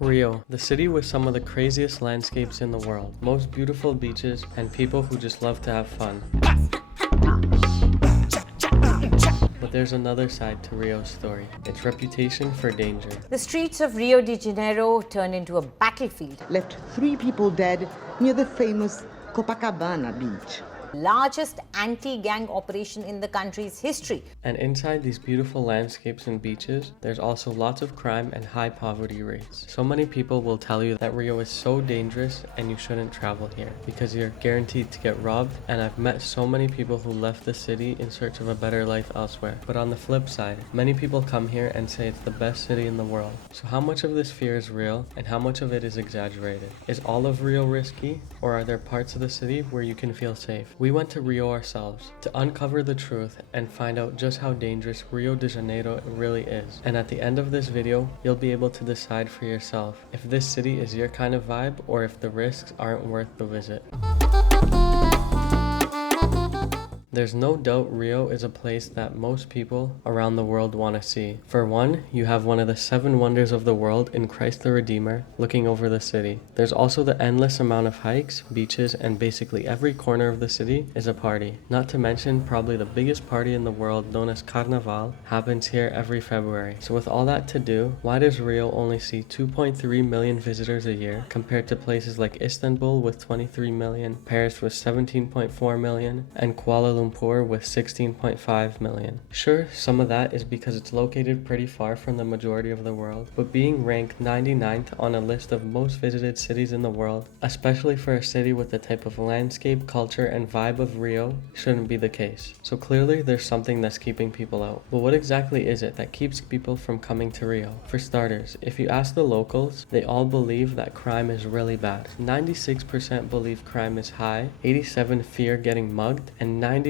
Rio, the city with some of the craziest landscapes in the world, most beautiful beaches, and people who just love to have fun. But there's another side to Rio's story, its reputation for danger. The streets of Rio de Janeiro turned into a battlefield. Left 3 people dead near the famous Copacabana beach. Largest anti-gang operation in the country's history. And inside these beautiful landscapes and beaches, there's also lots of crime and high poverty rates. So many people will tell you that Rio is so dangerous and you shouldn't travel here because you're guaranteed to get robbed, and I've met so many people who left the city in search of a better life elsewhere. But on the flip side, many people come here and say it's the best city in the world. So how much of this fear is real and how much of it is exaggerated? Is all of Rio risky, or are there parts of the city where you can feel safe? We went to Rio ourselves to uncover the truth and find out just how dangerous Rio de Janeiro really is. And at the end of this video, you'll be able to decide for yourself if this city is your kind of vibe or if the risks aren't worth the visit. There's no doubt Rio is a place that most people around the world want to see. For one, you have one of the 7 wonders of the world in Christ the Redeemer looking over the city. There's also the endless amount of hikes, beaches, and basically every corner of the city is a party. Not to mention probably the biggest party in the world known as Carnaval happens here every February. So with all that to do, why does Rio only see 2.3 million visitors a year compared to places like Istanbul with 23 million, Paris with 17.4 million, and Kuala Lumpur with 16.5 million. Sure, some of that is because it's located pretty far from the majority of the world, but being ranked 99th on a list of most visited cities in the world, especially for a city with the type of landscape, culture, and vibe of Rio, shouldn't be the case. So clearly there's something that's keeping people out. But what exactly is it that keeps people from coming to Rio? For starters, if you ask the locals, they all believe that crime is really bad. 96% believe crime is high, 87% fear getting mugged, and 91%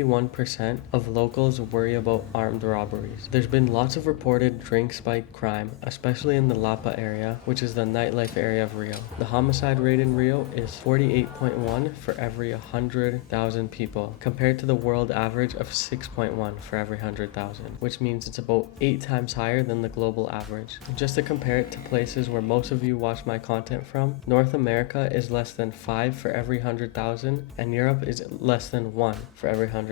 of locals worry about armed robberies. There's been lots of reported drink spike crime, especially in the Lapa area, which is the nightlife area of Rio. The homicide rate in Rio is 48.1 for every 100,000 people, compared to the world average of 6.1 for every 100,000, which means it's about 8 times higher than the global average. Just to compare it to places where most of you watch my content from, North America is less than 5 for every 100,000, and Europe is less than 1 for every 100,000.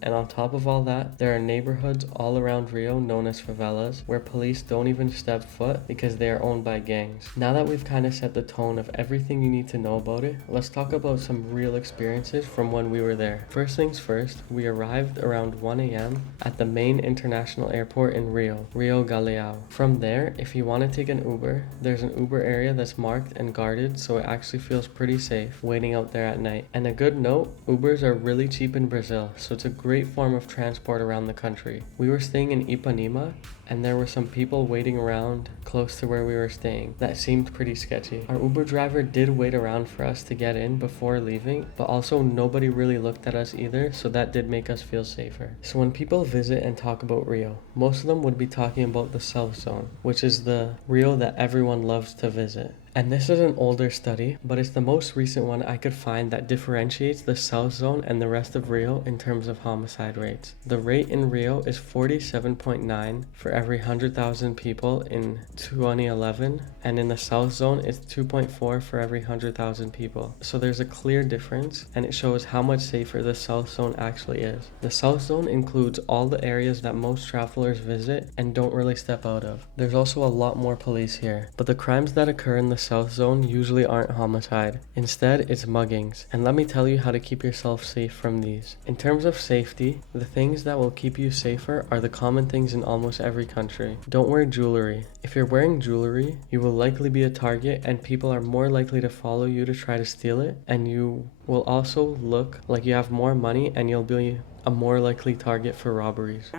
And on top of all that, there are neighborhoods all around Rio known as favelas where police don't even step foot because they are owned by gangs. Now that we've kind of set the tone of everything you need to know about it, let's talk about some real experiences from when we were there. First things first, we arrived around 1 a.m. at the main international airport in Rio, Rio Galeão. From there, if you want to take an Uber, there's an Uber area that's marked and guarded, so it actually feels pretty safe waiting out there at night. And a good note, Ubers are really cheap in Brazil, so it's a great form of transport around the country. We were staying in Ipanema, and there were some people waiting around close to where we were staying that seemed pretty sketchy. Our Uber driver did wait around for us to get in before leaving, but also nobody really looked at us either, so that did make us feel safer. So when people visit and talk about Rio, most of them would be talking about the South Zone, which is the Rio that everyone loves to visit. And this is an older study, but it's the most recent one I could find that differentiates the South Zone and the rest of Rio in terms of homicide rates. The rate in Rio is 47.9 for every 100,000 people in 2011, and in the South Zone it's 2.4 for every 100,000 people. So there's a clear difference, and it shows how much safer the South Zone actually is. The South Zone includes all the areas that most travelers visit and don't really step out of. There's also a lot more police here, but the crimes that occur in the South Zone usually aren't homicide. Instead, it's muggings. And let me tell you how to keep yourself safe from these. In terms of safety, the things that will keep you safer are the common things in almost every country. Don't wear jewelry. If you're wearing jewelry, you will likely be a target and people are more likely to follow you to try to steal it, and you will also look like you have more money and you'll be a more likely target for robberies.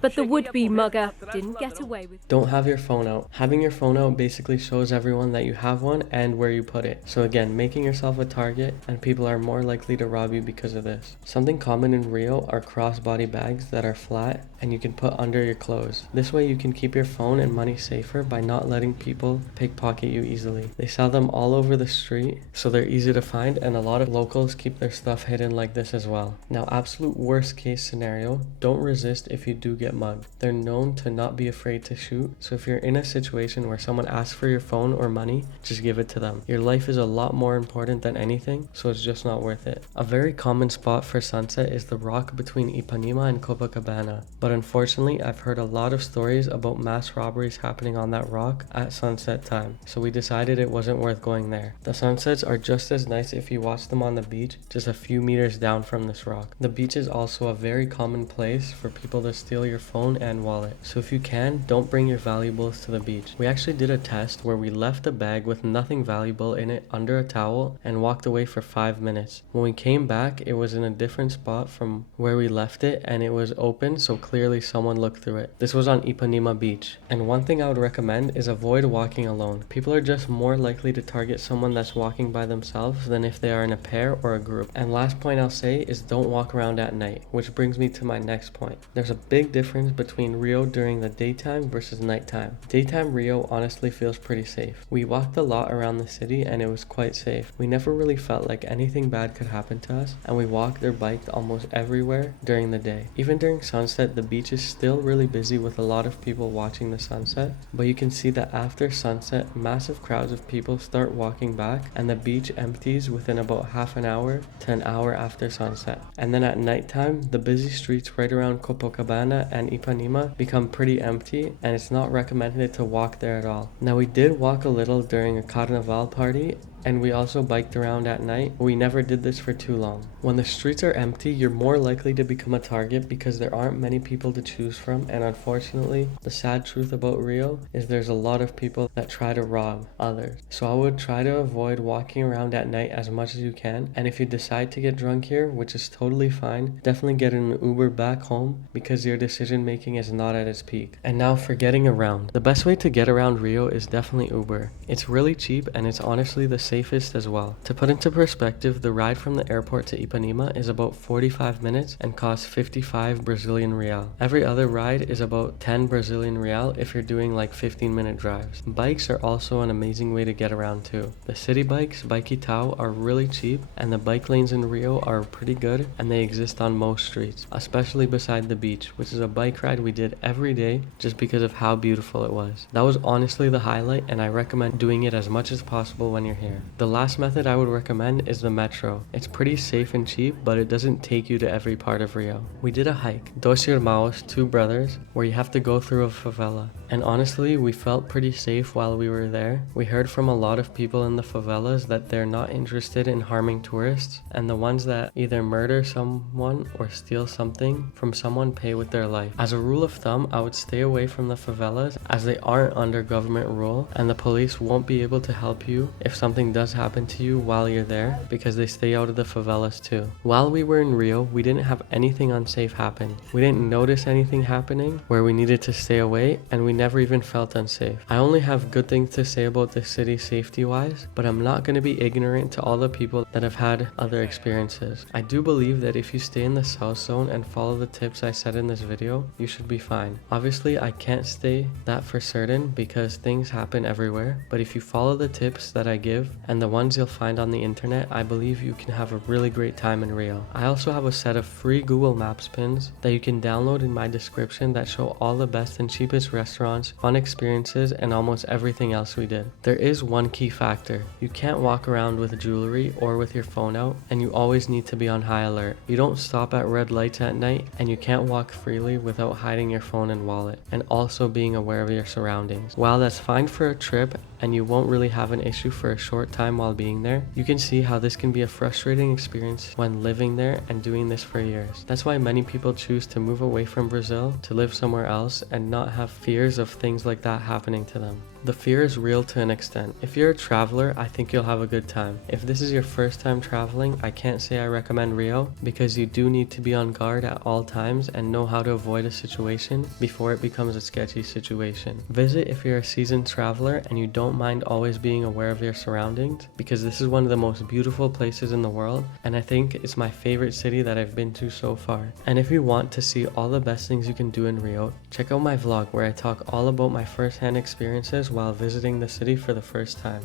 But the would-be mugger didn't get away with it. Don't have your phone out. Having your phone out basically shows everyone that you have one and where you put it. So again, making yourself a target, and people are more likely to rob you because of this. Something common in Rio are crossbody bags that are flat and you can put under your clothes. This way you can keep your phone and money safer by not letting people pickpocket you easily. They sell them all over the street, so they're easy to find, and a lot of locals keep their stuff hidden like this as well. Now, absolute worst case scenario, don't resist resist if you do get mugged. They're known to not be afraid to shoot, so if you're in a situation where someone asks for your phone or money, just give it to them. Your life is a lot more important than anything, so it's just not worth it. A very common spot for sunset is the rock between Ipanema and Copacabana, but unfortunately I've heard a lot of stories about mass robberies happening on that rock at sunset time, so we decided it wasn't worth going there. The sunsets are just as nice if you watch them on the beach, just a few meters down from this rock. The beach is also a very common place for people to steal your phone and wallet, so if you can, don't bring your valuables to the beach. We actually did a test where we left a bag with nothing valuable in it under a towel and walked away for 5 minutes. When we came back, it was in a different spot from where we left it and it was open, so clearly someone looked through it. This was on Ipanema Beach. And one thing I would recommend is avoid walking alone. People are just more likely to target someone that's walking by themselves than if they are in a pair or a group. And last point I'll say is don't walk around at night, which brings me to my next point. There's a big difference between Rio during the daytime versus nighttime. Daytime Rio honestly feels pretty safe. We walked a lot around the city and it was quite safe. We never really felt like anything bad could happen to us, and we walked or biked almost everywhere during the day. Even during sunset, the beach is still really busy with a lot of people watching the sunset, but you can see that after sunset, massive crowds of people start walking back and the beach empties within about half an hour to an hour after sunset. And then at nighttime, the busy streets right around Copacabana and Ipanema become pretty empty, and it's not recommended to walk there at all. Now we did walk a little during a carnival party, and we also biked around at night. We never did this for too long. When the streets are empty, you're more likely to become a target because there aren't many people to choose from, and unfortunately, the sad truth about Rio is there's a lot of people that try to rob others. So I would try to avoid walking around at night as much as you can, and if you decide to get drunk here, which is totally fine, definitely get an Uber back home because your decision making is not at its peak. And now for getting around. The best way to get around Rio is definitely Uber. It's really cheap and it's honestly the safest as well. To put into perspective, the ride from the airport to Ipanema is about 45 minutes and costs 55 Brazilian real. Every other ride is about 10 Brazilian real if you're doing like 15-minute drives. Bikes are also an amazing way to get around too. The city bikes, Bike-Itaú, are really cheap, and the bike lanes in Rio are pretty good, and they exist on most streets, especially beside the beach, which is a bike ride we did every day just because of how beautiful it was. That was honestly the highlight, and I recommend doing it as much as possible when you're here. The last method I would recommend is the metro. It's pretty safe and cheap, but it doesn't take you to every part of Rio. We did a hike, Dois Irmãos, two brothers, where you have to go through a favela. And honestly, we felt pretty safe while we were there. We heard from a lot of people in the favelas that they're not interested in harming tourists, and the ones that either murder someone or steal something from someone pay with their life. As a rule of thumb, I would stay away from the favelas as they aren't under government rule, and the police won't be able to help you if something does happen to you while you're there because they stay out of the favelas too. While we were in Rio, we didn't have anything unsafe happen. We didn't notice anything happening where we needed to stay away, and we never even felt unsafe. I only have good things to say about the city safety wise, but I'm not going to be ignorant to all the people that have had other experiences. I do believe that if you stay in the south zone and follow the tips I said in this video, you should be fine. Obviously, I can't say that for certain because things happen everywhere, but if you follow the tips that I give and the ones you'll find on the internet, I believe you can have a really great time in Rio. I also have a set of free Google Maps pins that you can download in my description that show all the best and cheapest restaurants, fun experiences, and almost everything else we did. There is one key factor. You can't walk around with jewelry or with your phone out, and you always need to be on high alert. You don't stop at red lights at night, and you can't walk freely without hiding your phone and wallet, and also being aware of your surroundings. While that's fine for a trip, and you won't really have an issue for a short time while being there, you can see how this can be a frustrating experience when living there and doing this for years. That's why many people choose to move away from Brazil to live somewhere else and not have fears of things like that happening to them. The fear is real to an extent. If you're a traveler, I think you'll have a good time. If this is your first time traveling, I can't say I recommend Rio because you do need to be on guard at all times and know how to avoid a situation before it becomes a sketchy situation. Visit if you're a seasoned traveler and you don't mind always being aware of your surroundings, because this is one of the most beautiful places in the world, and I think it's my favorite city that I've been to so far. And if you want to see all the best things you can do in Rio, check out my vlog where I talk all about my first-hand experiences while visiting the city for the first time.